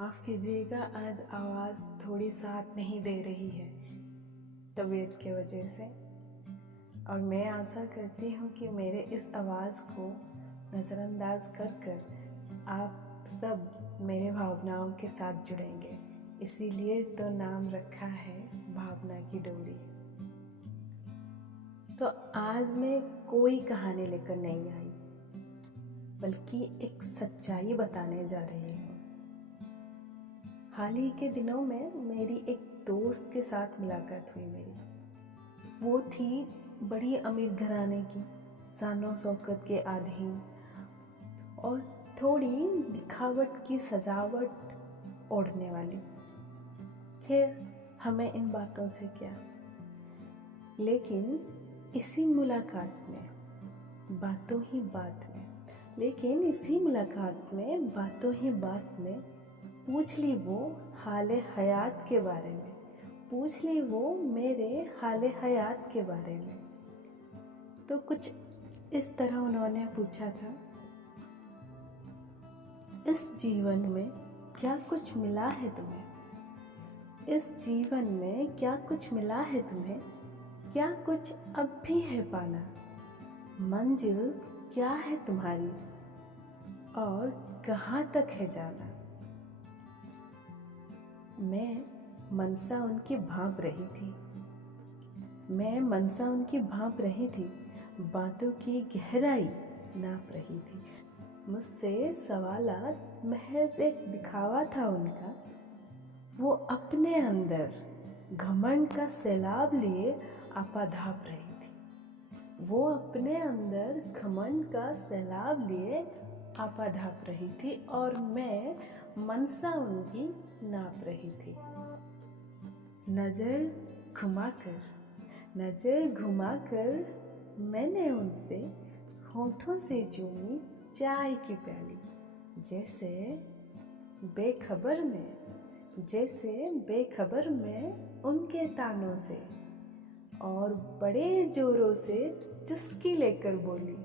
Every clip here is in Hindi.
माफ़ कीजिएगा, आज आवाज़ थोड़ी साथ नहीं दे रही है तबीयत की वजह से। और मैं आशा करती हूँ कि मेरे इस आवाज़ को नज़रअंदाज कर कर आप सब मेरे भावनाओं के साथ जुड़ेंगे। इसीलिए तो नाम रखा है भावना की डोरी। तो आज मैं कोई कहानी लेकर नहीं आई, बल्कि एक सच्चाई बताने जा रही हूँ। हाल ही के दिनों में मेरी एक दोस्त के साथ मुलाकात हुई मेरी। वो थी बड़ी अमीर घराने की, शानो शौकत के अधीन और थोड़ी दिखावट की सजावट ओढ़ने वाली। खैर, हमें इन बातों से क्या, लेकिन इसी मुलाकात में बातों ही बात में पूछ ली वो हाले हयात के बारे में, पूछ ली वो मेरे हाले हयात के बारे में। तो कुछ इस तरह उन्होंने पूछा था, इस जीवन में क्या कुछ मिला है तुम्हें? इस जीवन में क्या कुछ मिला है तुम्हें? क्या कुछ अब भी है पाना? मंजिल क्या है तुम्हारी और कहाँ तक है जाना? मैं मनसा उनकी भांप रही थी, बातों की गहराई नाप रही थी। मुझसे सवालात महज एक दिखावा था उनका। वो अपने अंदर घमंड का सैलाब लिए आपाधाप रही थी और मैं मनसा उनकी नाप रही थी। नजर घुमाकर मैंने उनसे होठों से चूमी चाय की प्याली, जैसे बेखबर में उनके तानों से, और बड़े जोरों से चुस्की लेकर बोली।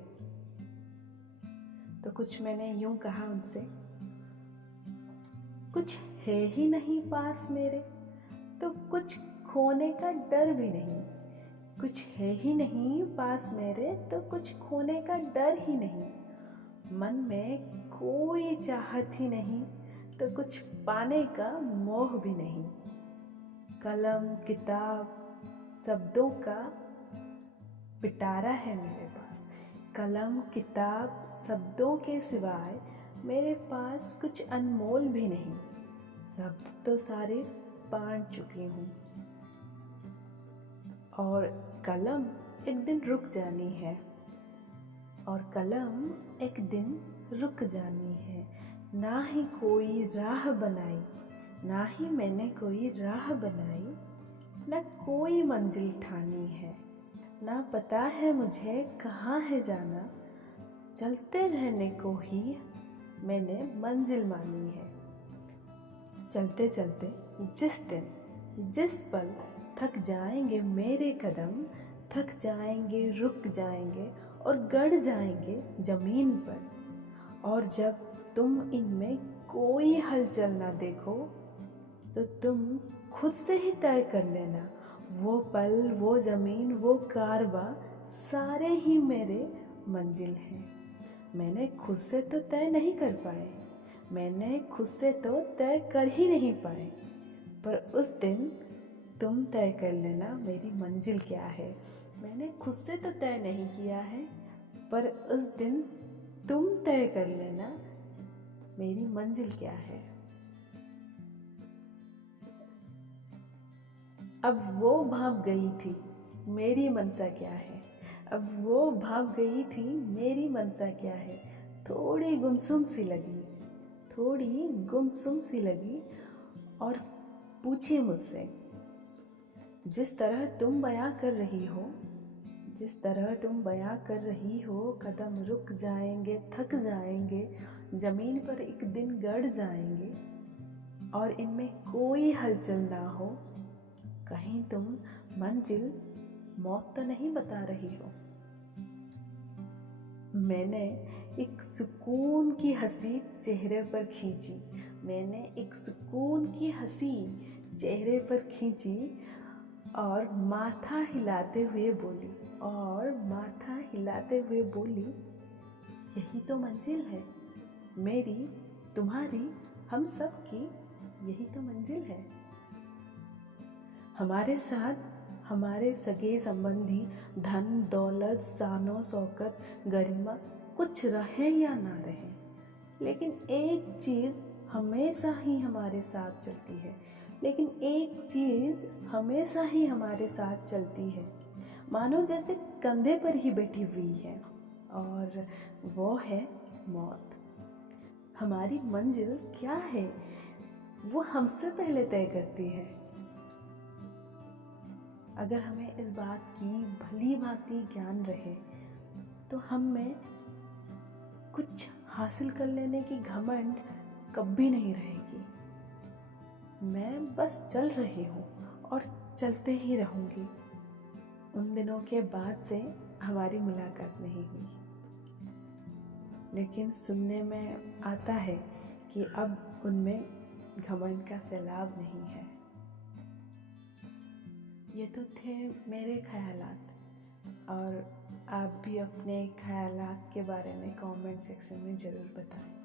तो कुछ मैंने यूं कहा उनसे, कुछ है ही नहीं पास मेरे तो कुछ खोने का डर भी नहीं। कुछ है ही नहीं पास मेरे तो कुछ खोने का डर ही नहीं। मन में कोई चाहत ही नहीं तो कुछ पाने का मोह भी नहीं। कलम किताब शब्दों का पिटारा है मेरे पास। कलम किताब शब्दों के सिवाय मेरे पास कुछ अनमोल भी नहीं। शब्द तो सारे बांट चुकी हूँ और कलम एक दिन रुक जानी है। ना ही कोई राह बनाई, ना ही मैंने कोई राह बनाई, ना कोई मंजिल ठानी है। ना पता है मुझे कहाँ है जाना, चलते रहने को ही मैंने मंजिल मानी है। चलते चलते जिस दिन जिस पल थक जाएंगे मेरे कदम, थक जाएंगे, रुक जाएंगे और गड़ जाएंगे जमीन पर, और जब तुम इनमें कोई हलचल ना देखो तो तुम खुद से ही तय कर लेना, वो पल, वो जमीन, वो कारवा सारे ही मेरे मंजिल हैं। मैंने खुद से तो तय कर ही नहीं पाए, पर उस दिन तुम तय कर लेना मेरी मंजिल क्या है। मैंने खुद से तो तय नहीं किया है, पर उस दिन तुम तय कर लेना मेरी मंजिल क्या है। अब वो भाप गई थी मेरी मनसा क्या है। थोड़ी गुमसुम सी लगी और पूछी मुझसे, जिस तरह तुम बयां कर रही हो, कदम रुक जाएंगे, थक जाएंगे, जमीन पर एक दिन गड़ जाएंगे और इनमें कोई हलचल ना हो, कहीं तुम मंजिल मौत तो नहीं बता रही हो? मैंने एक सुकून की हंसी चेहरे पर खींची, मैंने एक सुकून की हंसी चेहरे पर खींची और माथा हिलाते हुए बोली, यही तो मंजिल है मेरी, तुम्हारी, हम सब की, यही तो मंजिल है। हमारे साथ हमारे सगे संबंधी, धन दौलत, शानो शौकत, गरिमा कुछ रहे या ना रहे, लेकिन एक चीज़ हमेशा ही हमारे साथ चलती है, मानो जैसे कंधे पर ही बैठी हुई है, और वो है मौत। हमारी मंजिल क्या है वो हमसे पहले तय करती है। अगर हमें इस बात की भली भांति ज्ञान रहे तो हम में कुछ हासिल कर लेने की घमंड कभी नहीं रहेगी। मैं बस चल रही हूँ और चलते ही रहूँगी। उन दिनों के बाद से हमारी मुलाकात नहीं हुई, लेकिन सुनने में आता है कि अब उनमें घमंड का सैलाब नहीं है। ये तो थे मेरे ख्यालात, और आप भी अपने ख्यालात के बारे में कमेंट सेक्शन में ज़रूर बताएं।